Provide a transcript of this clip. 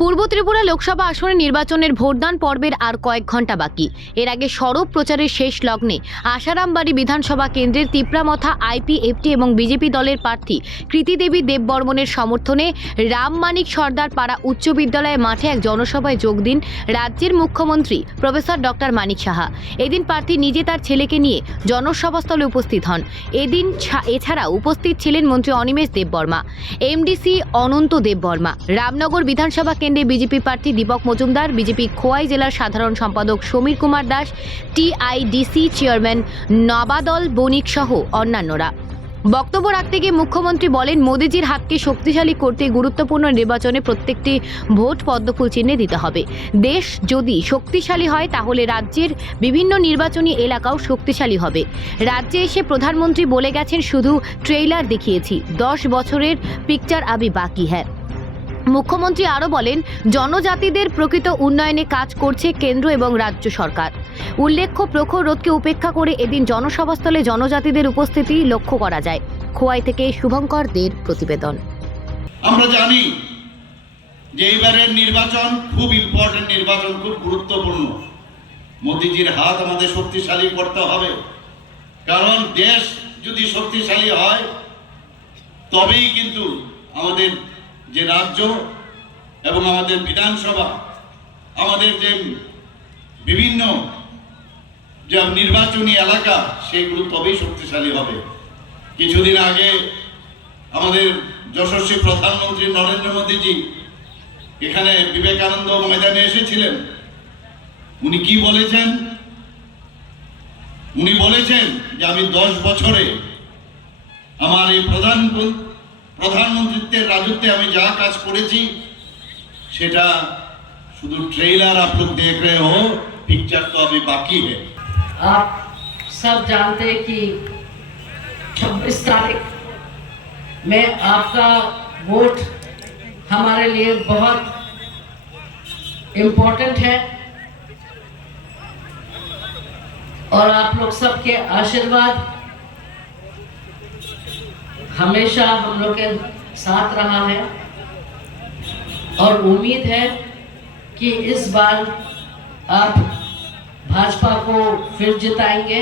পূর্ব ত্রিপুরা লোকসভা আসনে নির্বাচনের ভোটদান পর্বের আর কয়েক ঘন্টা বাকি। এর আগে সরব প্রচারের শেষ লগ্নে আশারামবাড়ি বিধানসভা কেন্দ্রের তিপ্রামথা আইপিএফটি এবং বিজেপি দলের প্রার্থী কৃতিদেবী দেববর্মনের সমর্থনে রামমানিক সর্দার পাড়া উচ্চ বিদ্যালয় মাঠে এক জনসভায় যোগ দিন রাজ্যের মুখ্যমন্ত্রী প্রফেসর ডক্টর মানিক সাহা। এদিন প্রার্থী নিজে তার ছেলেকে নিয়ে জনসভাস্থলে উপস্থিত হন। এদিন এছাড়া উপস্থিত ছিলেন মন্ত্রী অনিমেষ দেববর্মা, এমডিসি অনন্ত দেববর্মা, রামনগর বিধানসভা কেন্দ্রে বিজেপি প্রার্থী দীপক মজুমদার, বিজেপি খোয়াই জেলার সাধারণ সম্পাদক সমীর কুমার দাস, টিআইডিসি চেয়ারম্যান নবাদল বণিক সহ অন্যান্যরা। বক্তব্য রাখতে গিয়ে মুখ্যমন্ত্রী বলেন, মোদিজির হাতকে শক্তিশালী করতে গুরুত্বপূর্ণ নির্বাচনে প্রত্যেকটি ভোট পদ্মফুল চিহ্নে দিতে হবে। দেশ যদি শক্তিশালী হয় তাহলে রাজ্যের বিভিন্ন নির্বাচনী এলাকাও শক্তিশালী হবে। রাজ্যে এসে প্রধানমন্ত্রী বলে গেছেন, শুধু ট্রেইলার দেখিয়েছি, 10 বছরের পিকচার আবি বাকি হ্যাঁ। মুখ্যমন্ত্রী আরও বলেন, জনজাতিদের প্রকৃত উন্নয়নে কাজ করছে কেন্দ্র এবং রাজ্য সরকার। উল্লেখ্য, প্রখর রোদকে উপেক্ষা করে এদিন জনসভাস্থলে জনজাতিদের উপস্থিতি লক্ষ্য করা যায়। খোয়াই থেকে শুভঙ্কর দের প্রতিবেদন। আমরা জানি যে এইবারের নির্বাচন খুব ইম্পর্টেন্ট নির্বাচন, খুব গুরুত্বপূর্ণ। মোদিজির হাত আমাদের শক্তিশালী করতে হবে, কারণ দেশ যদি শক্তিশালী হয় তবেই কিন্তু আমাদের যে রাজ্য এবং আমাদের বিধানসভা, আমাদের যে বিভিন্ন যে নির্বাচনী এলাকা, সেগুলো তবেই শক্তিশালী হবে। কিছুদিন আগে আমাদের যশস্বী প্রধানমন্ত্রী নরেন্দ্র মোদীজি এখানে বিবেকানন্দ ময়দানে এসেছিলেন। উনি কি বলেছেন? উনি বলেছেন যে আমি 10 বছরে আমার এই प्रधानमंत्रित्व राजत्व আমি যা কাজ করেছি সেটা শুধু ट्रेलर आप लोग देख रहे हो, पिक्चर तो अभी बाकी है। आप सब जानते हैं कि 26 तारीख में आपका वोट हमारे लिए बहुत इम्पोर्टेंट है और आप लोग सबके आशीर्वाद हमेशा हम लोग के साथ रहा है और उम्मीद है कि इस बार आप भाजपा को फिर जिताएंगे।